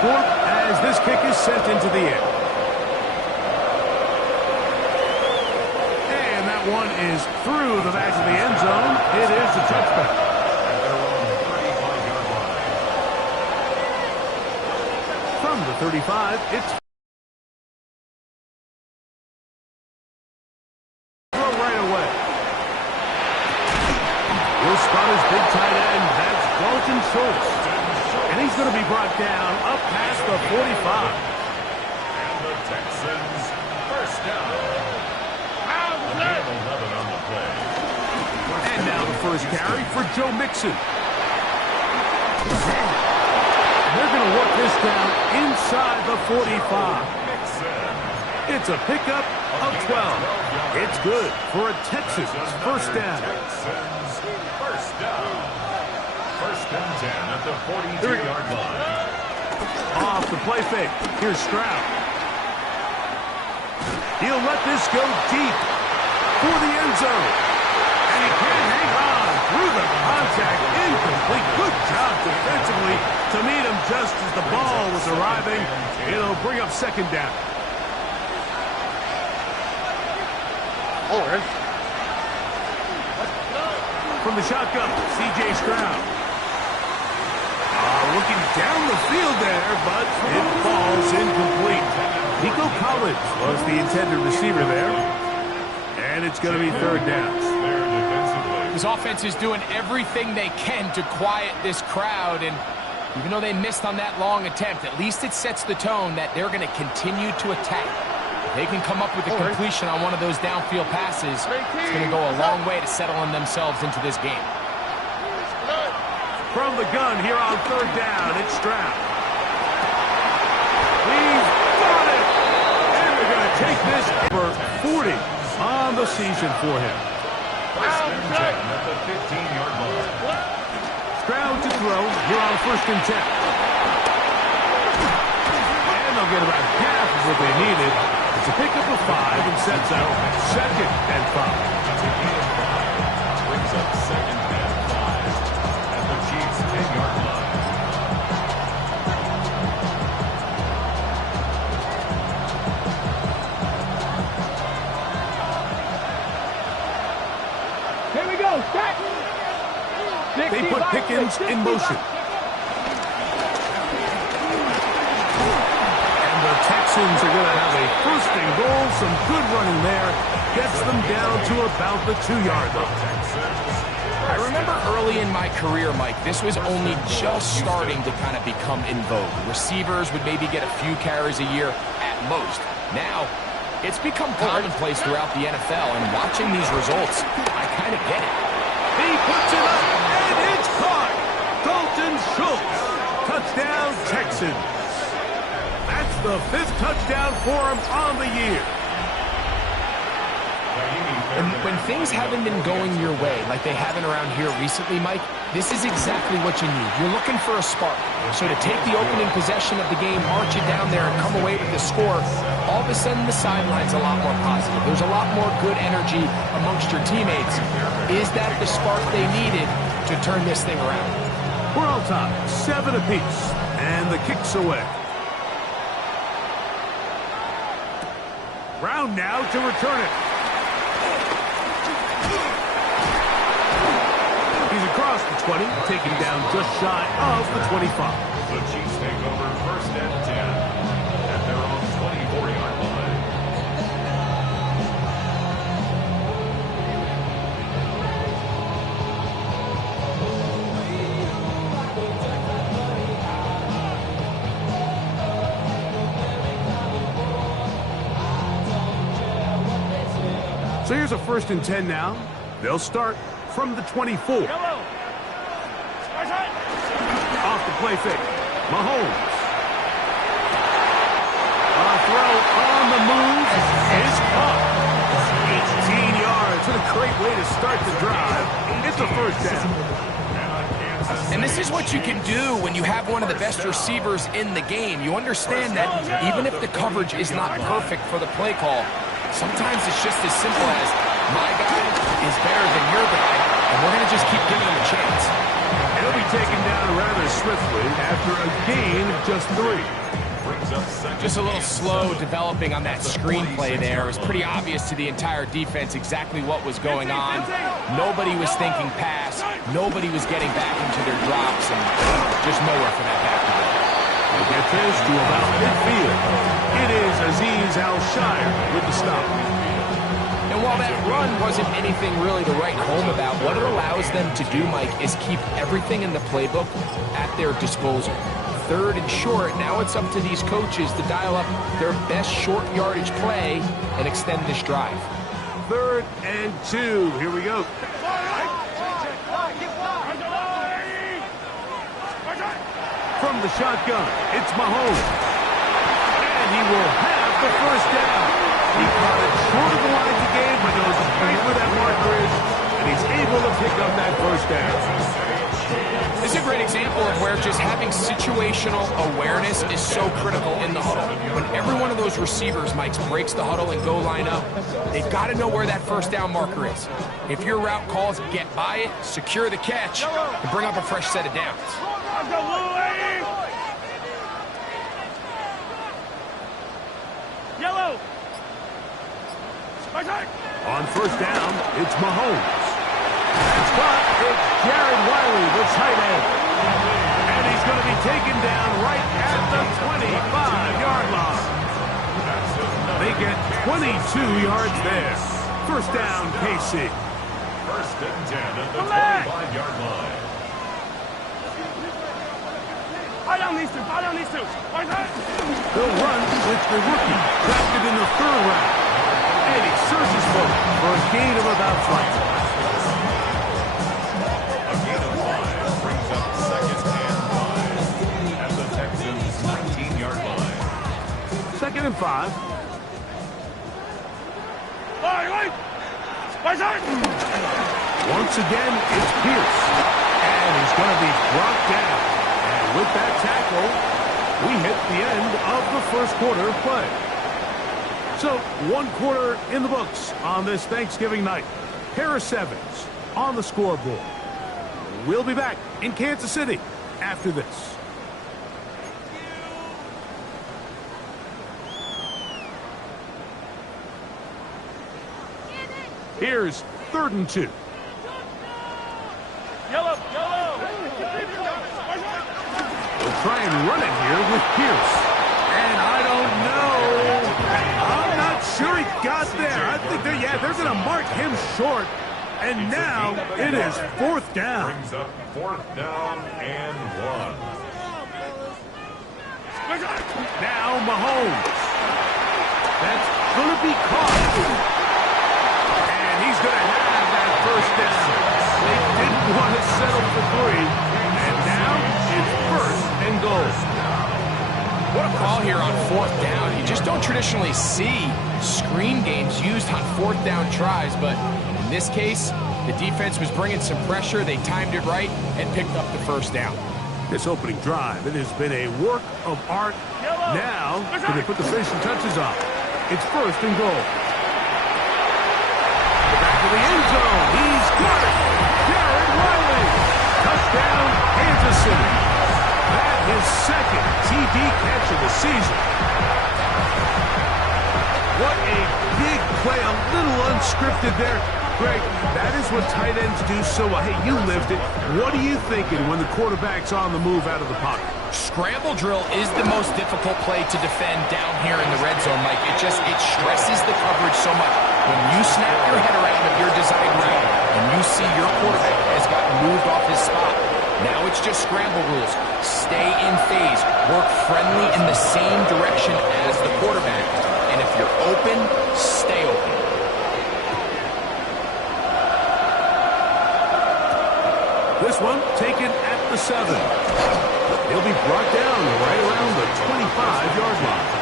score as this kick is sent into the air. And that one is through the back of the end zone. It is a touchback. From the 35, it's right away. Will spot his big tight end. That's Dalton Schultz. And he's going to be brought down up past the 45. And the Texans first down. And 11 on the play. And now the first carry for Joe Mixon. They're going to work this down inside the 45. It's a pickup of 12. It's good for a Texans first down. First down. First and 10 at the 42-yard line. Off the play fake. Here's Stroud. He'll let this go deep for the end zone. And he can't hang on through the contact. Incomplete. Good job defensively to meet him just as the ball was arriving. It'll bring up second down. From the shotgun, C.J. Stroud. Looking down the field there, but it falls incomplete. Nico Collins was the intended receiver there. And it's going to be third down. This offense is doing everything they can to quiet this crowd. And even though they missed on that long attempt, at least it sets the tone that they're going to continue to attack. If they can come up with a completion on one of those downfield passes, it's going to go a long way to settling themselves into this game. From the gun here on third down, it's Stroud. He's got it! And they're going to take this for 40 on the season for him. First and 10 at the 15-yard line. Stroud to throw here on first and 10. And they'll get about half of what they needed. It's a pickup of 5 and sets out second and 5. Brings up second and 5 at the Chiefs' 10-yard line. Here we go. Start. They put Pickens in motion. Texans are going to have a first and goal. Some good running there. Gets them down to about the 2-yard line. I remember early in my career, Mike, this was only just starting to kind of become in vogue. Receivers would maybe get a few carries a year at most. Now, it's become commonplace throughout the NFL, and watching these results, I kind of get it. He puts it up, and it's caught. Dalton Schultz. Touchdown, Texans. That's the 5th touchdown for him on the year. And when things haven't been going your way, like they haven't around here recently, Mike, this is exactly what you need. You're looking for a spark. So to take the opening possession of the game, march it down there, and come away with the score, all of a sudden the sideline's a lot more positive. There's a lot more good energy amongst your teammates. Is that the spark they needed to turn this thing around? We're on top, 7 apiece, and the kick's away. Brown now to return it. He's across the 20, taken down just shy of the 25. The Chiefs take over first and 10 at their own 24-yard line. So here's a first and 10 now. They'll start from the 24. Off the play fake. Mahomes. A throw on the move is caught. 18 yards. What a great way to start the drive. It's a first down. And this is what you can do when you have one of the best receivers in the game. You understand that even if the coverage is not perfect for the play call, sometimes it's just as simple as my guy is better than your guy, and we're going to just keep giving him a chance. And He'll be taken down rather swiftly after a gain of just 3. Just a little slow developing on that screenplay there. It was pretty obvious to the entire defense exactly what was going on. Nobody was thinking pass. Nobody was getting back into their drops, and just nowhere for that back to go. They get this to about midfield. It is Aziz Al-Shire with the stop. And while that run wasn't anything really to write home about, what it allows them to do, Mike, is keep everything in the playbook at their disposal. 3rd and short, now it's up to these coaches to dial up their best short yardage play and extend this drive. 3rd and 2. Here we go. From the shotgun, it's Mahomes. And he will have the first down. He caught it short of the line to gain, but knows right where that marker is, and he's able to pick up that first down. This is a great example of where just having situational awareness is so critical in the huddle. When every one of those receivers, Mike, breaks the huddle and go line up, they've got to know where that first down marker is. If your route calls, get by it, secure the catch, and bring up a fresh set of downs. Yellow. On first down, it's Mahomes. It's caught. It's Jared Wiley, the tight end. And he's going to be taken down right at the 25-yard line. They get 22 yards there. First down, KC. 1st and 10 at the 25-yard line. Fire on these two. They'll run with the rookie, drafted in the 3rd round. And he searches for it for a gain of about 5. A gain of 5 brings up 2nd and 5 at the Texans' 19-yard line. 2nd and 5. Once again, it's Pierce. And he's going to be brought down. And with that tackle, we hit the end of the 1st quarter of play. So, 1 quarter in the books on this Thanksgiving night. Pair of 7s on the scoreboard. We'll be back in Kansas City after this. Here's 3rd and 2. Yellow. We'll try and run it here with Pierce. And I don't know. I'm not sure he got there. I think they're going to mark him short. And now it is 4th down. Brings up 4th down and 1. Now Mahomes. That's going to be caught. And he's going to have that first down. They didn't want to settle for 3. And now it's 1st and goal. What a call here on 4th down. You just don't traditionally see screen games used on 4th down tries, but in this case, the defense was bringing some pressure. They timed it right and picked up the first down. This opening drive, it has been a work of art. Now, can they put the finishing touches on? It's 1st and goal. Back to the end zone. He's got it. Jared Wiley. Touchdown, Kansas City. That is 2nd TD catch of the season. What a big play. A little unscripted there. Greg, that is what tight ends do so well. Hey, you lived it. What are you thinking when the quarterback's on the move out of the pocket? Scramble drill is the most difficult play to defend down here in the red zone, Mike. It stresses the coverage so much. When you snap your head around of your designed route and you see your quarterback has gotten moved off his spot, now it's just scramble rules. Stay in phase. Work friendly in the same direction as the quarterback. And if you're open, stay open. This one taken at the 7. He'll be brought down right around the 25-yard line.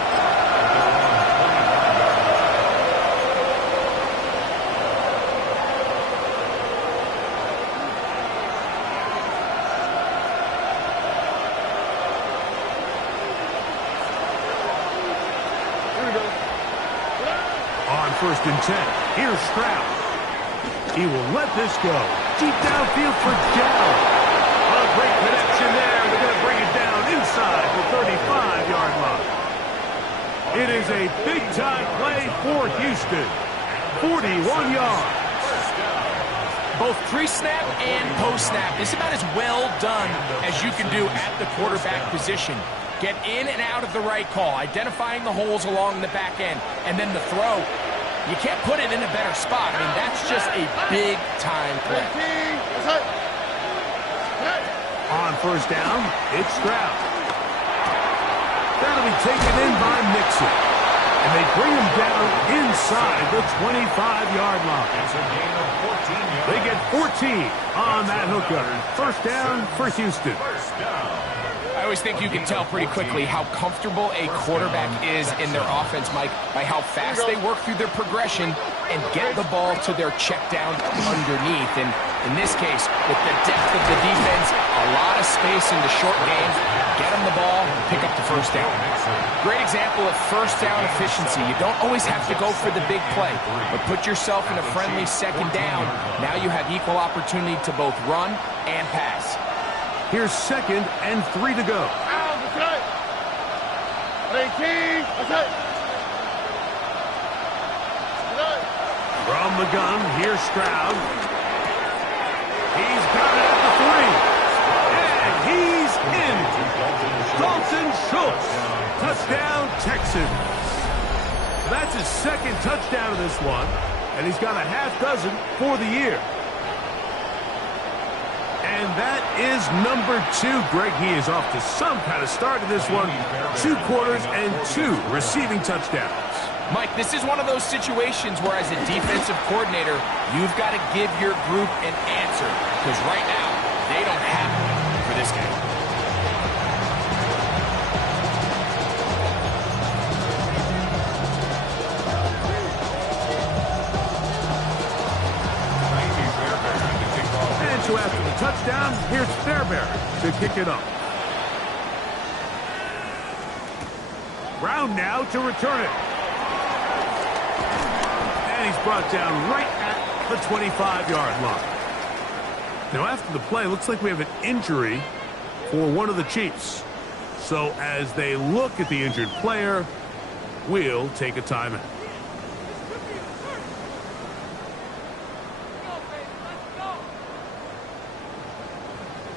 On 1st and 10, here's Stroud. He will let this go. Deep downfield for Dell. A great inside the 35-yard line. It is a big-time play for Houston. 41 yards. Both pre-snap and post-snap is about as well done as you can do at the quarterback position. Get in and out of the right call, identifying the holes along the back end, and then the throw. You can't put it in a better spot. I mean, that's just a big-time play. On first down, it's Stroud. That'll be taken in by Mixon. And they bring him down inside the 25-yard line. It's a gain of 14 yards. They get 14 on that hookup. First down for Houston. First down. I always think you can tell pretty quickly how comfortable a quarterback is in their offense, Mike, by how fast they work through their progression and get the ball to their check down underneath. And in this case, with the depth of the defense, a lot of space in the short game, get them the ball, pick up the first down. Great example of first down efficiency. You don't always have to go for the big play, but put yourself in a friendly second down. Now you have equal opportunity to both run and pass. Here's 2nd and 3 to go. From the gun, here's Stroud. He's got it at the 3. And he's in. Dalton Schultz. Touchdown, Texans. That's his 2nd touchdown of this one, and he's got a half dozen for the year. And that is number 2. Greg, he is off to some kind of start in this one. 2 quarters and 2 receiving touchdowns. Mike, this is one of those situations where as a defensive coordinator, you've got to give your group an answer, because right now, they don't have one for this game. And so after the touchdown, here's Fairbairn to kick it up. Brown now to return it. And he's brought down right at the 25-yard line. Now, after the play, looks like we have an injury for one of the Chiefs. So as they look at the injured player, we'll take a timeout.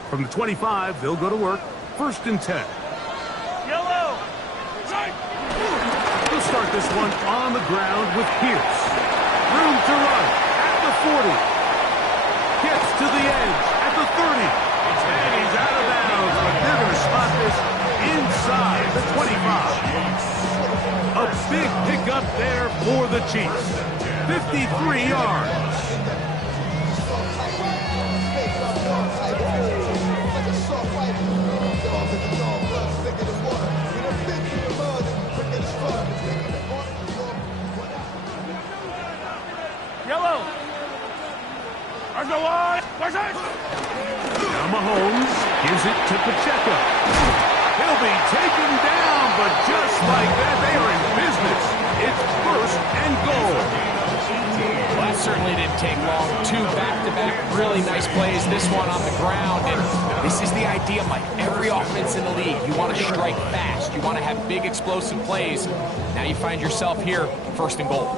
From the 25, they'll go to work. 1st and 10. Yellow. We'll start this one on the ground with Pierce. Room to run at the 40. Gets to the edge at the 30. And he's out of bounds, but they're going to spot this inside the 25. A big pickup there for the Chiefs. 53 yards. Yellow. There's no line. Where's it? Now Mahomes gives it to Pacheco. He'll be taken down, but just like that, they are in business. It's 1st and goal. Well, that certainly didn't take long. 2 back-to-back really nice plays. This one on the ground, and this is the idea, Mike. Every offense in the league, you want to strike fast. You want to have big explosive plays. Now you find yourself here, 1st and goal.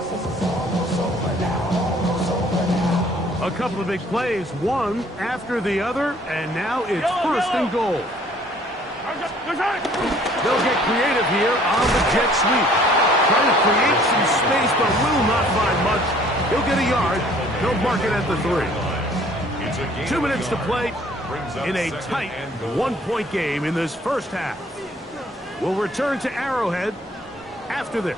A couple of big plays, one after the other, and now it's 1st and goal. They'll get creative here on the jet sweep. Trying to create some space, but will not find much. He'll get a yard. He'll mark it at the 3. 2 minutes to play in a tight 1-point game in this first half. We'll return to Arrowhead after this.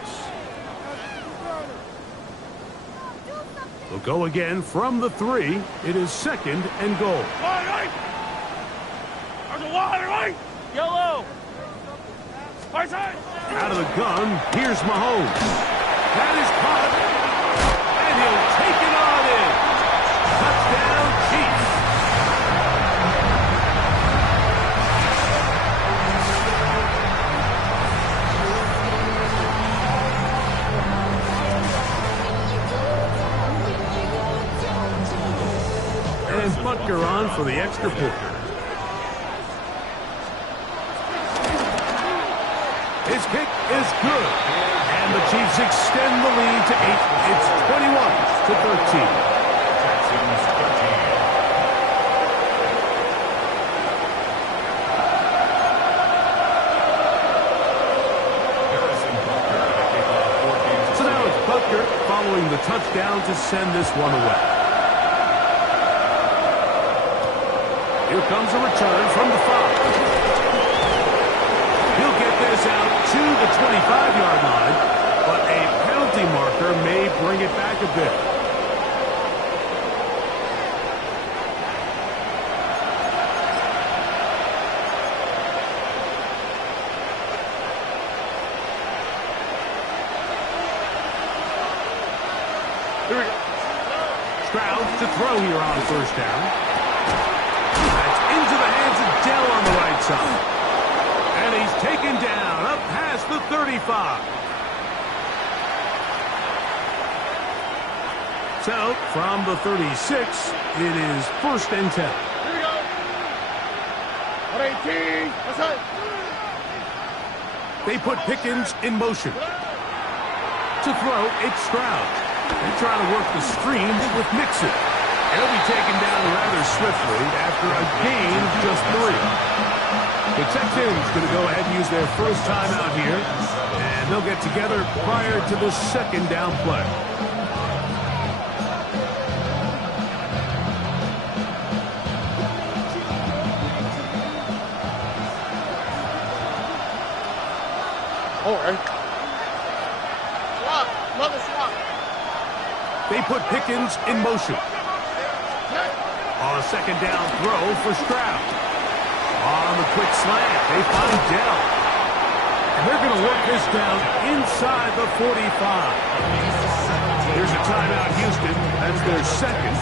We'll go again from the 3. It is 2nd and goal. Yellow. Out of the gun, here's Mahomes. That is caught. And he'll take it on in. Touchdown, Chiefs. And Butker on for the extra point. His kick is good. And the Chiefs extend the lead to 8. It's 21-13. Texans 13. So now it's Butker following the touchdown to send this one away. Here comes a return from the 5. He'll get this out to the 25-yard line, but a penalty marker may bring it back a bit. Here we go. Stroud to throw here on first down. That's into the hands of Dell on the right side. And he's taken down up past the 35. So, from the 36, it is 1st and 10. Here we go. 118. That's it. They put Pickens in motion. To throw, it's Stroud. They try to work the screen with Mixon. He'll be taken down rather swiftly after a gain of just 3. The Texans going to go ahead and use their first timeout here, and they'll get together prior to the 2nd down play. Oh, right. Swap. Another swap. They put Pickens in motion. On a 2nd down throw for Stroud. On the quick slant, they find Dell. And they're going to work this down inside the 45. Here's a timeout, Houston. That's their 2nd.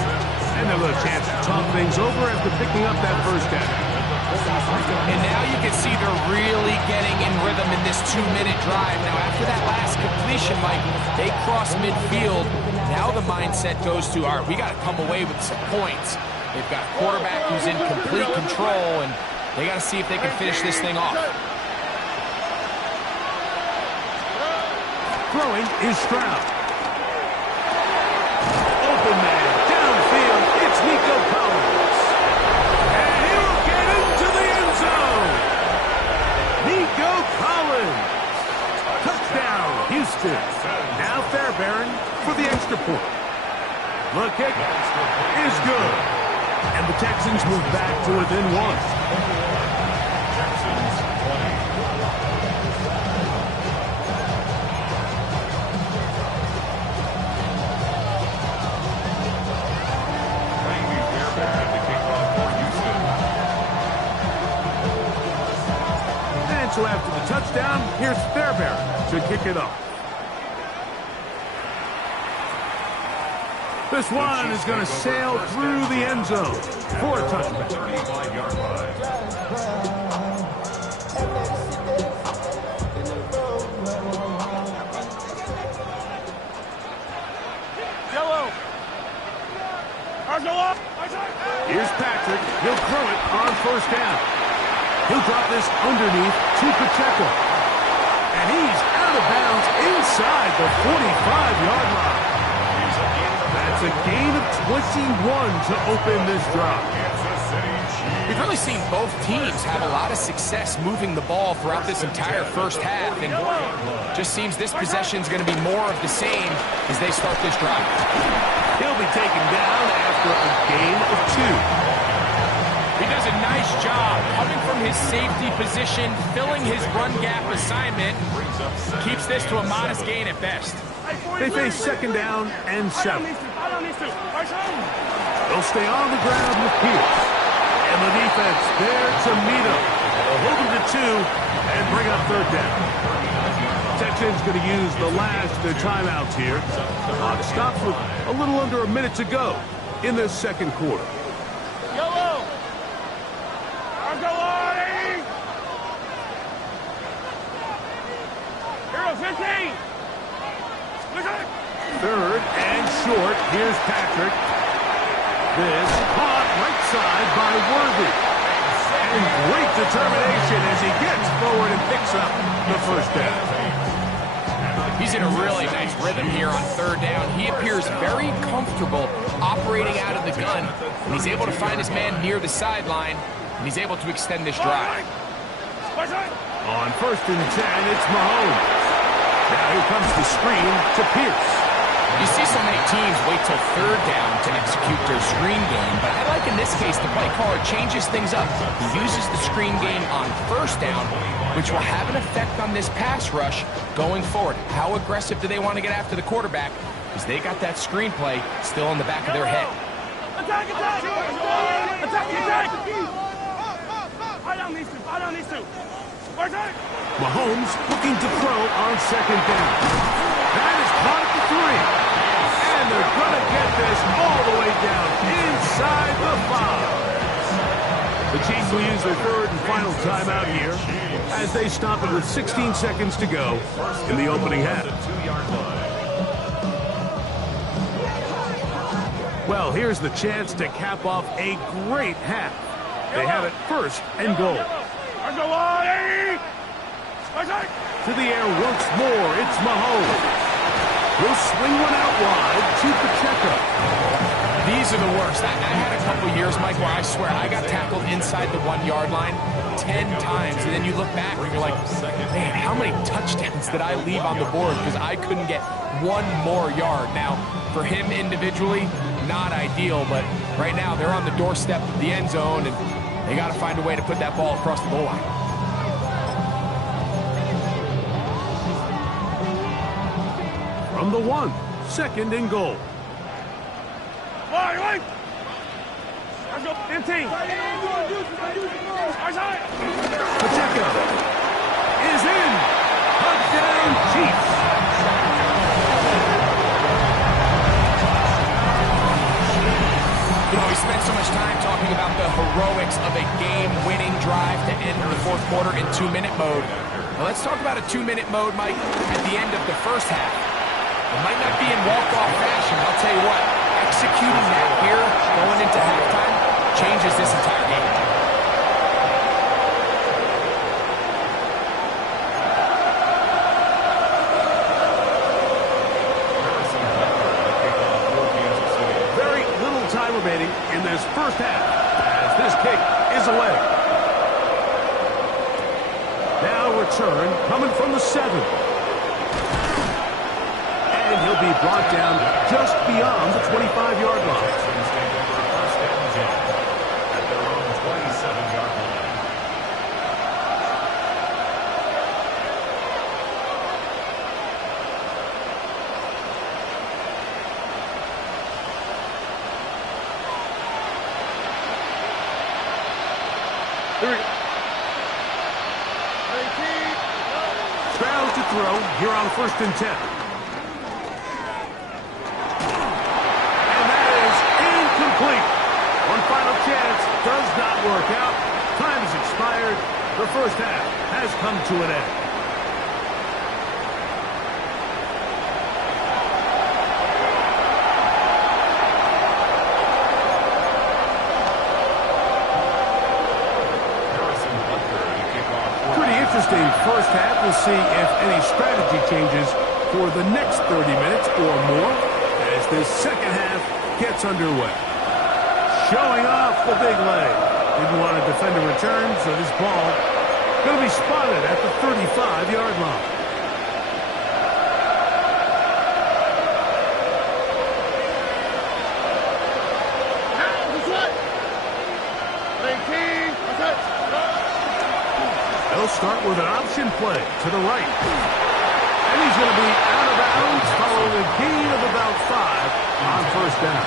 And they'll have a chance to talk things over after picking up that first down. And now you can see they're really getting in rhythm in this 2-minute drive. Now, after that last completion, Mike, they cross midfield. Now the mindset goes to, all right, we got to come away with some points. They've got a quarterback who's in complete control, and they got to see if they can finish this thing off. Throwing is Stroud. Open man, downfield, it's Nico Collins. And he'll get into the end zone. Nico Collins. Touchdown, Houston. Now Fairbairn for the extra point. The kick is good. And the Texans move back to within 1. Texans 20. So after the touchdown, here's Fairbairn to kick it off. This one is going to sail through the end zone for a touchdown. 35-yard line. Yellow. Here's Patrick. He'll throw it on first down. He'll drop this underneath to Pacheco. And he's out of bounds inside the 45-yard line. That's a gain of 21 to open this drive. We've really seen both teams have a lot of success moving the ball throughout this entire first half, and just seems this possession is going to be more of the same as they start this drive. He'll be taken down after a gain of 2. He does a nice job coming from his safety position, filling his run gap assignment, keeps this to a modest gain at best. They face 2nd down and 7. They'll stay on the ground with Pierce. And the defense there to meet him. They'll hold him to 2 and bring up 3rd down. Texans going to use the last of their timeouts here. Clock stops with a little under a minute to go in the 2nd quarter. Yellow. Hero 15. 3rd and short. Here's Patrick. This caught right side by Worthy. And great determination as he gets forward and picks up the first down. He's in a really nice rhythm here on third down. He appears very comfortable operating out of the gun, and he's able to find his man near the sideline, and he's able to extend this drive. On 1st and 10, it's Mahomes. Now here comes the screen to Pierce. You see so many teams wait till third down to execute their screen game, but I like in this case the play caller changes things up. He uses the screen game on 1st down, which will have an effect on this pass rush going forward. How aggressive do they want to get after the quarterback? Because they got that screenplay still in the back of their head. Attack, attack! Attack, attack! I don't need to. Attack! Mahomes looking to throw on 2nd down. That is caught at the 3. And they're going to get this all the way down inside the 5. The Chiefs will use their 3rd and final timeout here as they stop it with 16 seconds to go in the opening half. Well, here's the chance to cap off a great half. They have it 1st and goal. To the air once more, it's Mahomes. He'll swing one out wide to Pacheco. These are the worst. I had a couple years, Mike, where I swear I got tackled inside the 1-yard line 10 times, and then you look back and you're like, man, how many touchdowns did I leave on the board because I couldn't get one more yard? Now, for him individually, not ideal, but right now they're on the doorstep of the end zone, and they got to find a way to put that ball across the goal line. From the 1, 2nd and goal. Wait! Let's go, 15. Pacheco is in. Touchdown, Chiefs. You know, we spent so much time talking about the heroics of a game-winning drive to end the 4th quarter in 2-minute mode. Now let's talk about a 2-minute mode, Mike, at the end of the 1st half. It might not be in walk-off fashion, I'll tell you what. Executing that here, going into halftime, changes this entire game. Very little time remaining in this 1st half as this kick is away. Now return coming from the 7. And he'll be brought down just beyond the 25-yard line. At their own 27-yard line. Trails to throw here on 1st and 10. One final chance does not work out. Time has expired. The 1st half has come to an end. Pretty interesting 1st half. We'll see if any strategy changes for the next 30 minutes or more as this 2nd half gets underway. Showing off the big leg. Didn't want to defend a return, so this ball going to be spotted at the 35-yard line. They'll start with an option play to the right. And he's going to be out of bounds following a gain of about 5 on 1st down.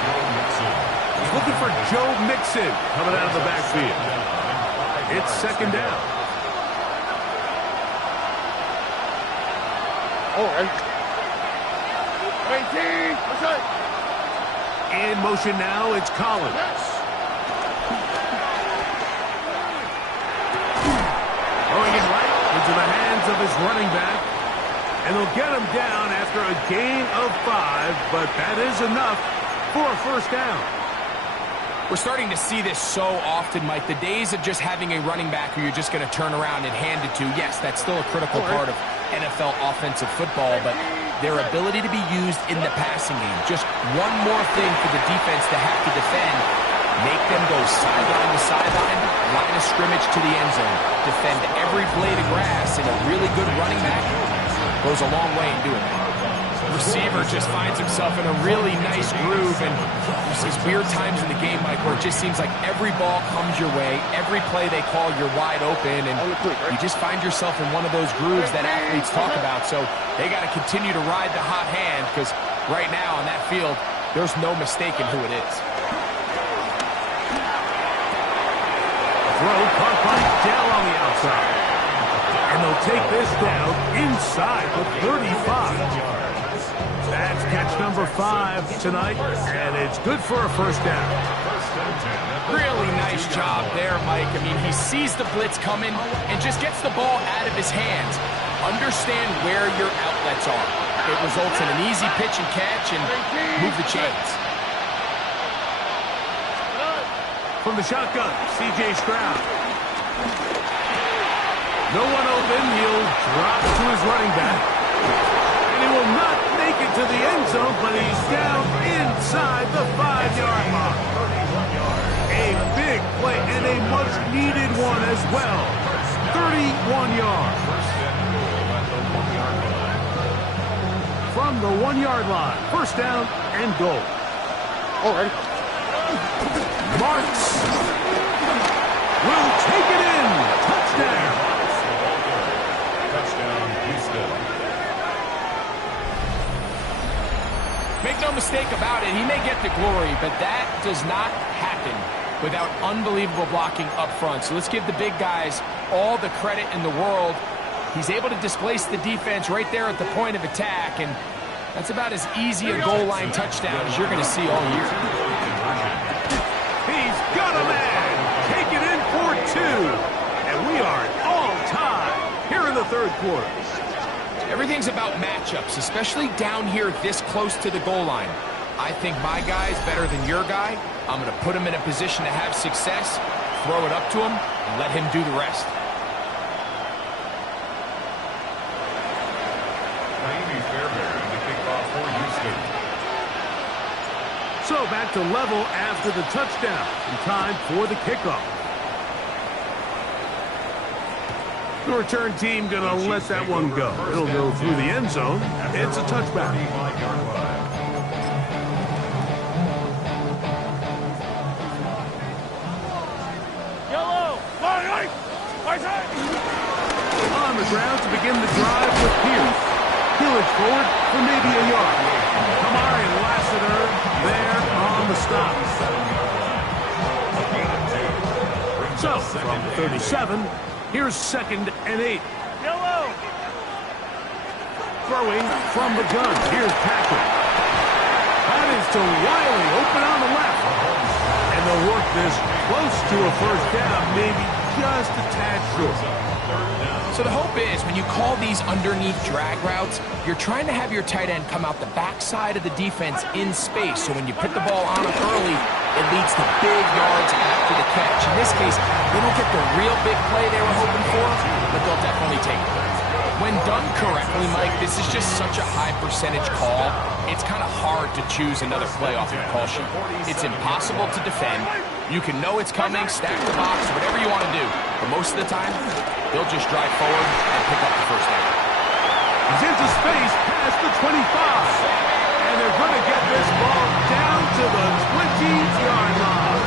He's looking for Joe Mixon coming out of the backfield. It's 2nd down. In motion now, it's Collins. Throwing it right into the hands of his running back. And they'll get him down after a gain of 5, but that is enough for a 1st down. We're starting to see this so often, Mike. The days of just having a running back who you're just going to turn around and hand it to, yes, that's still a critical part of NFL offensive football, but their ability to be used in the passing game, just one more thing for the defense to have to defend, make them go sideline to sideline, line of scrimmage to the end zone, defend every blade of grass, and a really good running back goes a long way in doing that. Receiver just finds himself in a really nice groove, and there's these weird times in the game, Mike, where it just seems like every ball comes your way, every play they call, you're wide open, and you just find yourself in one of those grooves that athletes talk about. So they got to continue to ride the hot hand, because right now on that field, there's no mistaking who it is. Throw caught by Dell on the outside. And they'll take this down inside the 35. That's catch number 5 tonight, and it's good for a first down. Really nice job there, Mike. I mean, he sees the blitz coming and just gets the ball out of his hands. Understand where your outlets are. It results in an easy pitch and catch and move the chains. From the shotgun, C.J. Stroud. No one open. He'll drop to his running back. And he will not make it to the end zone, but he's down inside the 5-yard line. A big play and a much-needed one as well. 31 yards. From the 1-yard line, first down and goal. All right. Marks will take it in. Touchdown. Touchdown, Houston. Make no mistake about it, he may get the glory, but that does not happen without unbelievable blocking up front. So let's give the big guys all the credit in the world. He's able to displace the defense right there at the point of attack, and that's about as easy a goal line touchdown as you're going to see all year. He's got a man. Take it in for 2. And we are all tied here in the third quarter. Everything's about matchups, especially down here this close to the goal line. I think my guy's better than your guy. I'm going to put him in a position to have success, throw it up to him, and let him do the rest. So back to level after the touchdown. In time for the kickoff. The return team going to let that one go. It'll go through the end zone. It's a touchback. Yellow! On the ground to begin the drive with Pierce. He'll forward for maybe a yard. Kamari Lassiter there on the stop. So, from the 37, here's 2nd and 8. Yellow! Throwing from the gun. Here's Patrick. That is to Wiley, open on the left. And they'll work this close to a first down, maybe just a tad short. So the hope is when you call these underneath drag routes, you're trying to have your tight end come out the backside of the defense in space. So when you put the ball on him early, it leads to big yards after the catch. In this case, they don't get the real big play they were hoping for, but they'll definitely take it. When done correctly, Mike, this is just such a high percentage call. It's kind of hard to choose another play off of the call sheet. It's impossible to defend. You can know it's coming, stack the box, whatever you want to do. But most of the time, they'll just drive forward and pick up the first down. He's into space past the 25. And they're going to get this ball down to the 20-yard line.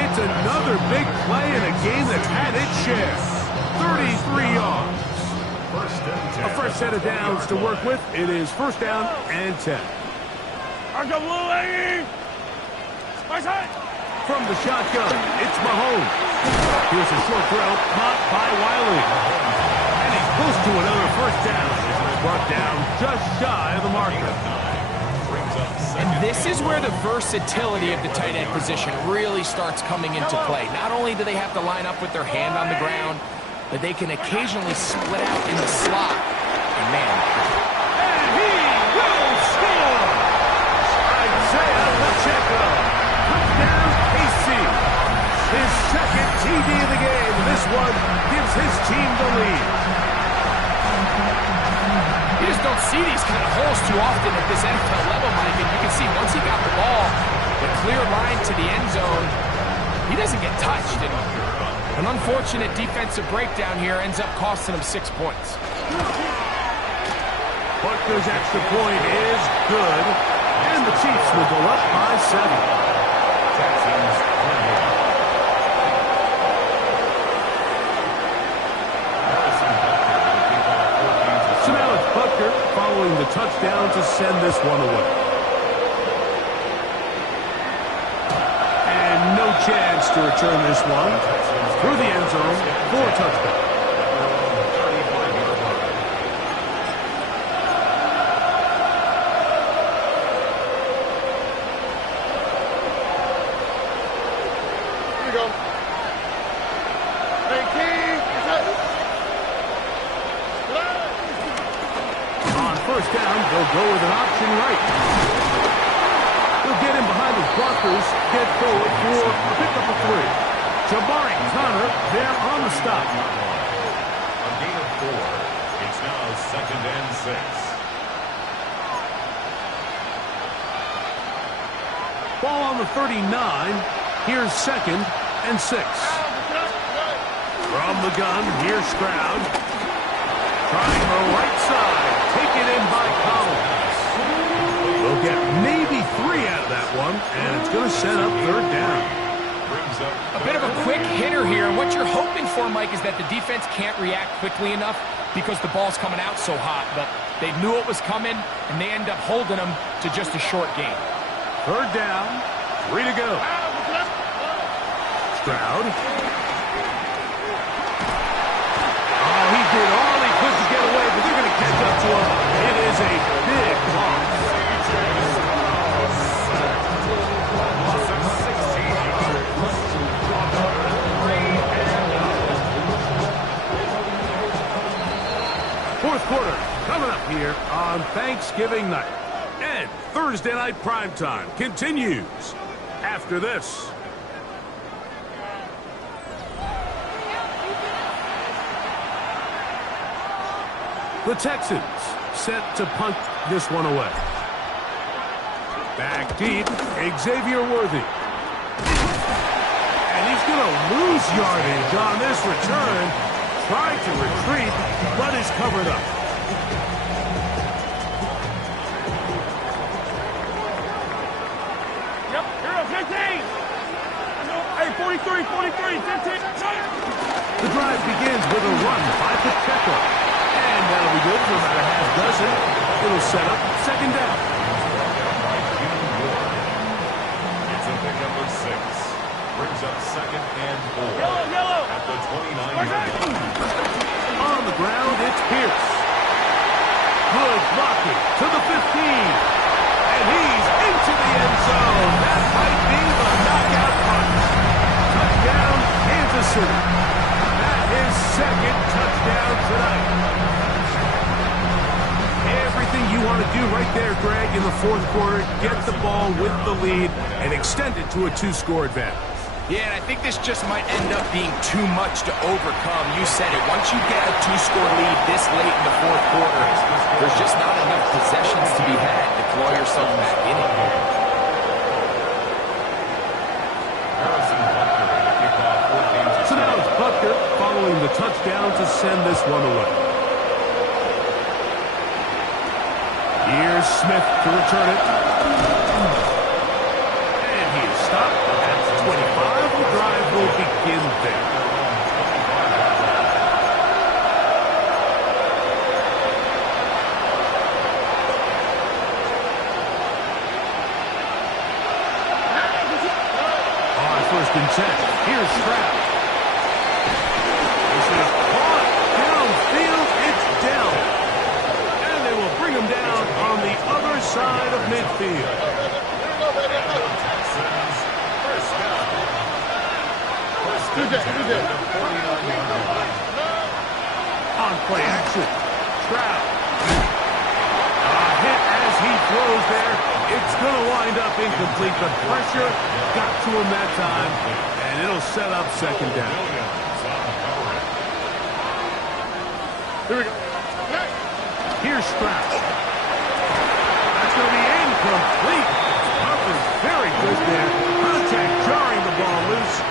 It's another big play in a game that's had its share. 33 yards. A fresh set of downs to work with. It is first down and 10. Arca Blue, Aggie! My side! From the shotgun, it's Mahomes. Here's a short throw, caught by Wiley. And he's close to another first down. Brought down just shy of the marker. And this is where the versatility of the tight end position really starts coming into play. Not only do they have to line up with their hand on the ground, but they can occasionally split out in the slot. And man, and he will score! Isaiah Pacheco. Touchdown. team the lead. You just don't see these kind of holes too often at this NFL level, Mike, and you can see once he got the ball, the clear line to the end zone, he doesn't get touched. And an unfortunate defensive breakdown here ends up costing him 6 points. Butker's extra point is good, and the Chiefs will go up by 7. So now it's Butker following the touchdown to send this one away. And no chance to return this one through the end zone for a touchdown. First down, they'll go with an option right. He'll get in behind his blockers, get forward for a pickup of 3. Jabari Connor there on the stop. A gain of 4. It's now 2nd and 6. Ball on the 39. Here's 2nd and 6. From the gun, here's Stroud. Trying the right side. Taken in by Collins. They'll get maybe 3 out of that one, and it's going to set up 3rd down. A bit of a quick hitter here, and what you're hoping for, Mike, is that the defense can't react quickly enough because the ball's coming out so hot, but they knew it was coming, and they end up holding them to just a short gain. 3rd down, 3 to go. Stroud. Oh, he did all he could to get away, but they're going to catch up to him. It is a big loss. Fourth quarter coming up here on Thanksgiving night. And Thursday night primetime continues after this. The Texans set to punt this one away. Back deep, Xavier Worthy. And he's going to lose yardage on this return. Tried to retreat, but is covered up. Yep, here, 15. Hey, 43, 15. The drive begins with a run by Pacheco. And that'll be good for about a half dozen. It'll set up 2nd down. It's a pickup of 6. Brings up 2nd and 4. Yellow. At the 29-yard line. On the ground, it's Pierce. Good blocking to the 15. And he's into the end zone. That might be the knockout punch. Touchdown, Kansas City. That is 2nd touchdown tonight. Everything you want to do right there, Greg, in the 4th quarter, get the ball with the lead and extend it to a 2-score advantage. Yeah, and I think this just might end up being too much to overcome. You said it. Once you get a 2-score lead this late in the 4th quarter, there's just not enough possessions to be had to claw yourself back in it. So now it's Butker following the touchdown to send this one away. Here's Smith to return it. And he is stopped at 25. The drive will begin there. On 1st and 10, here's Stroud. This is caught downfield. It's down. And they will bring him down on the other side of midfield. On play action, Stroud. A hit as he throws there. It's going to wind up incomplete. The pressure got to him that time, and it'll set up 2nd down. Here we go. Here's Stroud. That's going to be incomplete. Harper's very good there. Contact jarring the ball loose.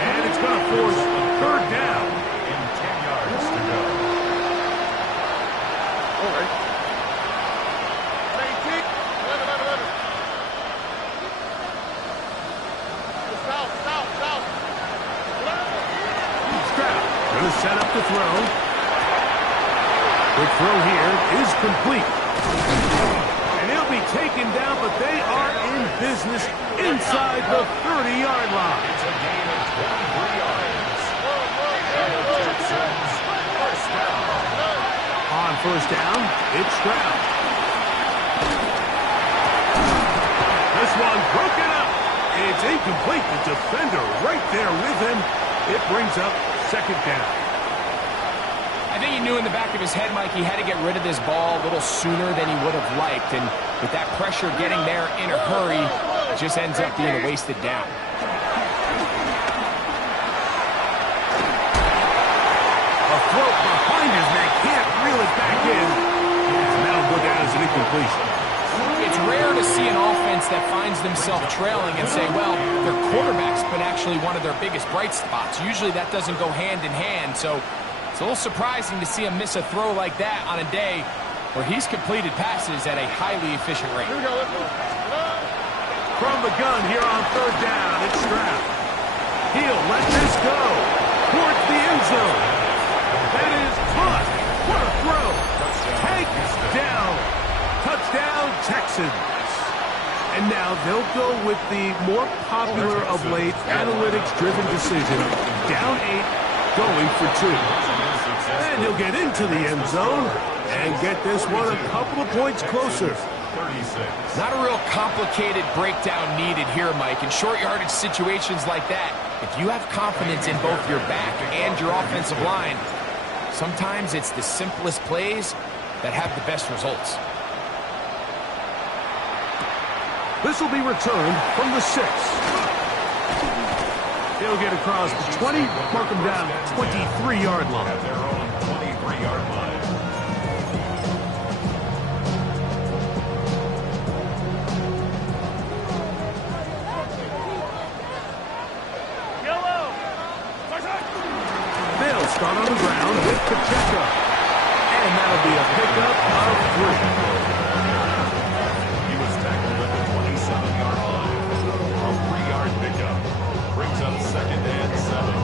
And it's going to force a third down. In 10 yards to go. All right. Stroud going to set up the throw. The throw here is complete. And he'll be taken down, but they are in business inside the 30-yard line. It's a gain of 23 yards. Texans, first down. On first down, it's Stroud. This one broken up. It's incomplete. The defender right there with him. It brings up second down. I think he knew in the back of his head, Mike, he had to get rid of this ball a little sooner than he would have liked. And with that pressure getting there in a hurry, it just ends up being a wasted down. A throw behind his man. Can't reel it back in. That'll go down as an incompletion. It's rare to see an offense that finds themselves trailing and say, well, their quarterback's been actually one of their biggest bright spots. Usually that doesn't go hand in hand, so it's a little surprising to see him miss a throw like that on a day where he's completed passes at a highly efficient rate. Here we go. Let's go. From the gun here on third down, it's Stroud. He'll let this go towards the end zone. That is caught. What a throw. Takes down. Touchdown, Texans. And now they'll go with the more popular of late analytics-driven decision. Down 8, going for 2. And he'll get into the end zone and get this one a couple of points closer. 36. Not a real complicated breakdown needed here, Mike. In short yardage situations like that, if you have confidence in both your back and your offensive line, sometimes it's the simplest plays that have the best results. This will be returned from the 6. He'll get across the 20, mark him down 23-yard line. At their own 23-yard line. They'll start on the ground with Pacheco. And that'll be a pickup of 3. He was tackled at the 27-yard line. A 3-yard pickup. Brings up second and 7.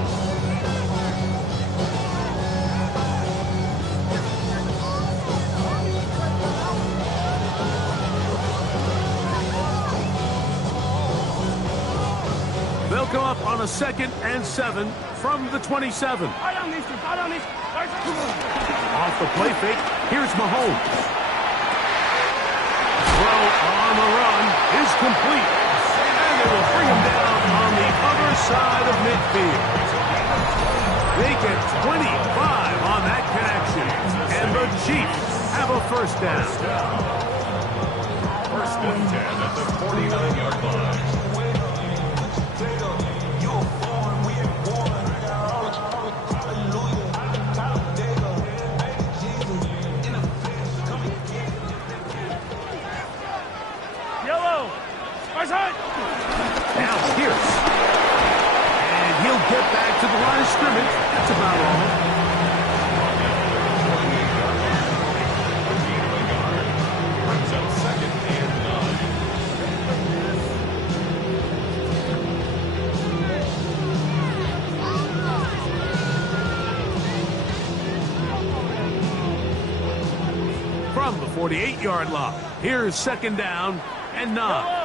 They'll come up on a 2nd and 7 from the 27. Off the play fake, here's Mahomes. Throw on the run is complete. And they will bring him down on the other side of midfield. They get 25 on that connection. And the Chiefs have a first down. First and 10 at the 49-yard line. Now Pierce. And he'll get back to the line of scrimmage. That's about all. Brings up second and 9. From the 48-yard line, here's second down and 9.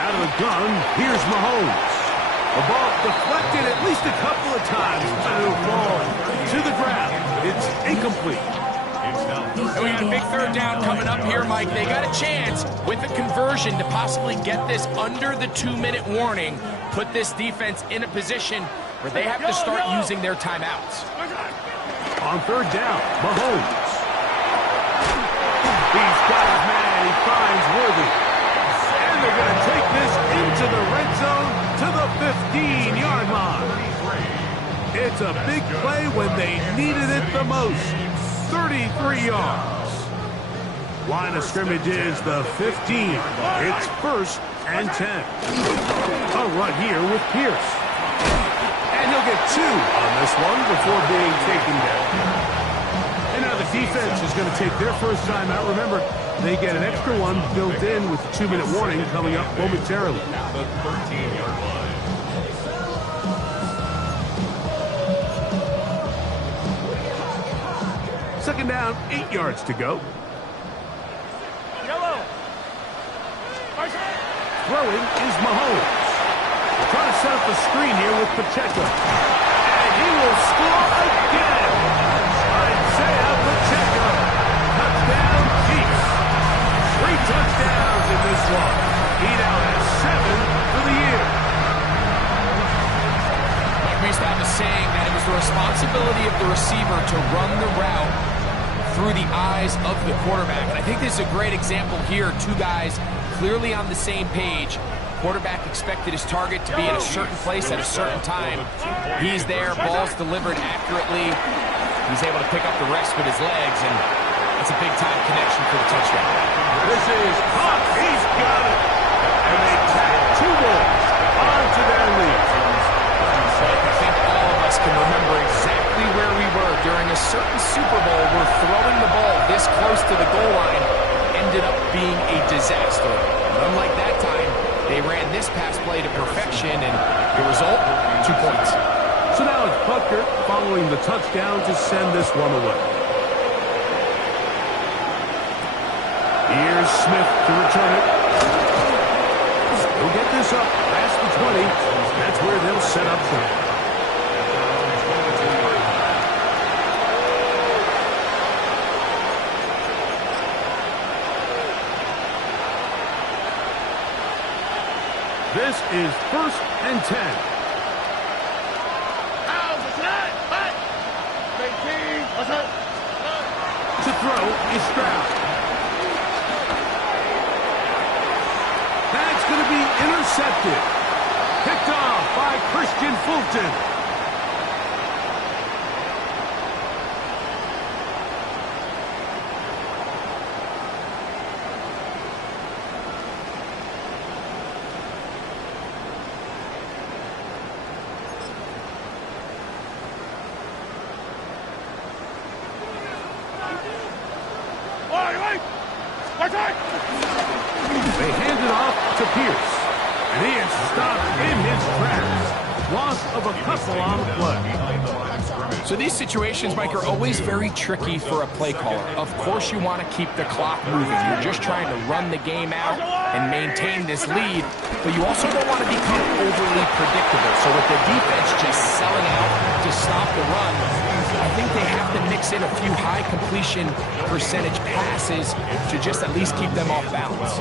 Out of the gun, here's Mahomes. The ball deflected at least a couple of times. It'll fall to the ground. It's incomplete. And we got a big third down coming up here, Mike. They got a chance with a conversion to possibly get this under the 2-minute warning, put this defense in a position where they have to start using their timeouts. On third down, Mahomes. He's got his man. He finds Worthy. And they're going to take this into the red zone to the 15-yard line. It's a big play when they needed it the most. 33 yards. Line of scrimmage is the 15. It's 1st and 10. A run here with Pierce. And he'll get 2 on this one before being taken down. And now the defense is going to take their first time out. Remember, they get an extra one built in with the 2-minute warning coming up momentarily. The 13-yard line. Second down, 8 yards to go. Yellow. Throwing is Mahomes. Trying to set up the screen here with Pacheco. And he will score again. Isaiah Pacheco. Touchdown, Chiefs. 3 touchdowns in this one. He now has 7 for the year. We used to have a saying that it was the responsibility of the receiver to run the route through the eyes of the quarterback. And I think this is a great example here. 2 guys clearly on the same page. Quarterback expected his target to be in a certain place at a certain time. He's there, ball's delivered accurately. He's able to pick up the rest with his legs, and that's a big-time connection for the touchdown. This is caught. He's got it. And they tack 2 more onto their lead. I think all of us can remember exactly where we were during a certain Super Bowl where throwing the ball this close to the goal line ended up being a disaster. But unlike that time, they ran this pass play to perfection, and the result, 2 points. So now it's Butker following the touchdown to send this one away. Here's Smith to return it. He'll get this up past the 20. That's where they'll set up shop. This is 1st and 10. To throw is Stroud. That's going to be intercepted. Picked off by Christian Fulton. They hand it off to Pierce. And he is stopped in his tracks. Loss of a couple on the play. So these situations, Mike, are always very tricky for a play caller. Of course you want to keep the clock moving. You're just trying to run the game out and maintain this lead, but you also don't want to become overly predictable. So with the defense just selling out to stop the run, I think they have to mix in a few high completion percentage passes to just at least keep them off balance.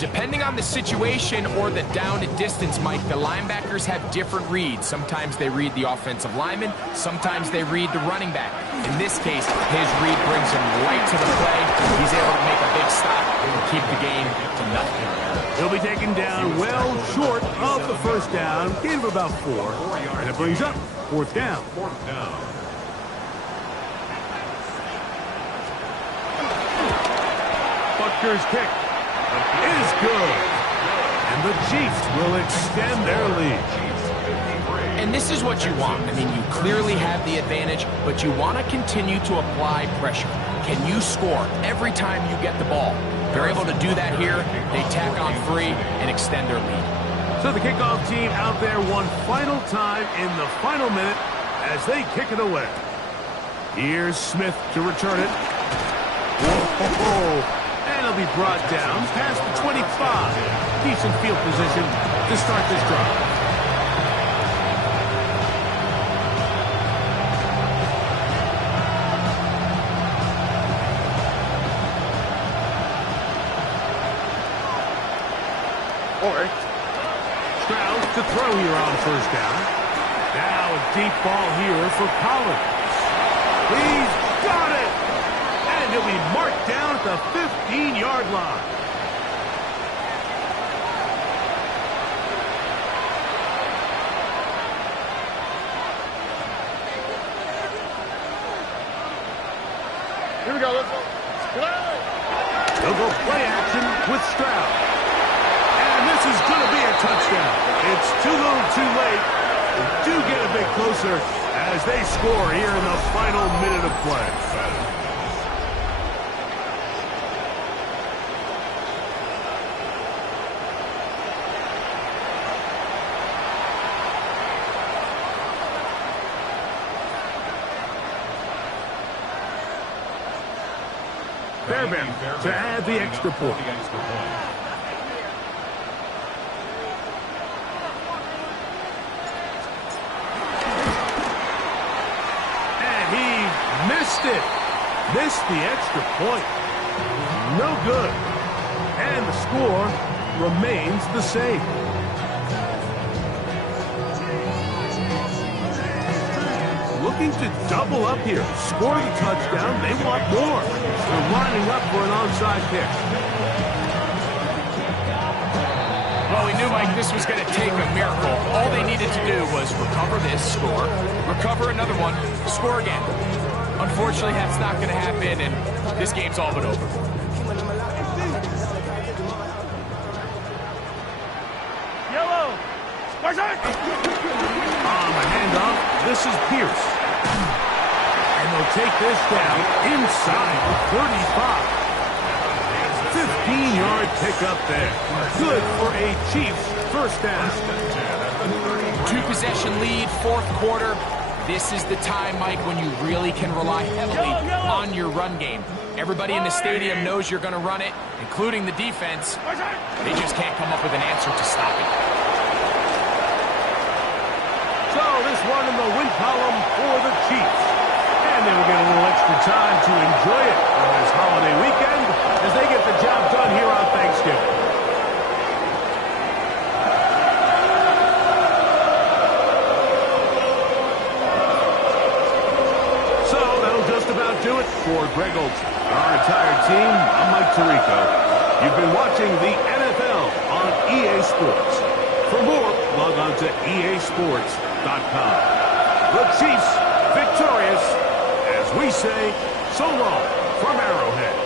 Depending on the situation or the down and distance, Mike, the linebackers have different reads. Sometimes they read the offensive lineman, sometimes they read the running back. In this case, his read brings him right to the play. He's able to make a big stop and keep the game to nothing. He'll be taken down well short of the first down. Gain of about 4. And it brings up 4th down. Butker's kick is good. And the Chiefs will extend their lead. And this is what you want. I mean, you clearly have the advantage, but you want to continue to apply pressure. Can you score every time you get the ball? They're able to do that here. They tack on 3 and extend their lead. So the kickoff team out there one final time in the final minute as they kick it away. Here's Smith to return it. Whoa. And it'll be brought down past the 25. Decent field position to start this drive. Stroud to throw here on first down. Now a deep ball here for Collins. He's got it! And he'll be marked down at the 15-yard line. Here we go. Let's go. Play. They'll go play action with Stroud. And this is going to be a touchdown. It's too little too late. They do get a bit closer as they score here in the final minute of play. Fairbairn to add the extra point. And he missed it. Missed the extra point. No good. And the score remains the same. Looking to double up here. Score the touchdown. They want more. They're lining up for an onside kick. Well, we knew, Mike, this was going to take a miracle. All they needed to do was recover this, score, recover another one, score again. Unfortunately, that's not going to happen, and this game's all but over. Yellow. Where's it? On the handoff, this is Pierce. And they'll take this down inside the 35. 15-yard pickup there. Good for a Chiefs first down. Two-possession lead, fourth quarter. This is the time, Mike, when you really can rely heavily on your run game. Everybody in the stadium knows you're going to run it, including the defense. They just can't come up with an answer to stop it. So this one in the win column for the Chiefs. And they will get a little extra time to enjoy it on this holiday weekend as they get the job done here on Thanksgiving. So that'll just about do it for Greg Olsen. Our entire team, I'm Mike Tirico. You've been watching the NFL on EA Sports. For more, log on to easports.com. The Chiefs victorious, as we say, so long from Arrowhead.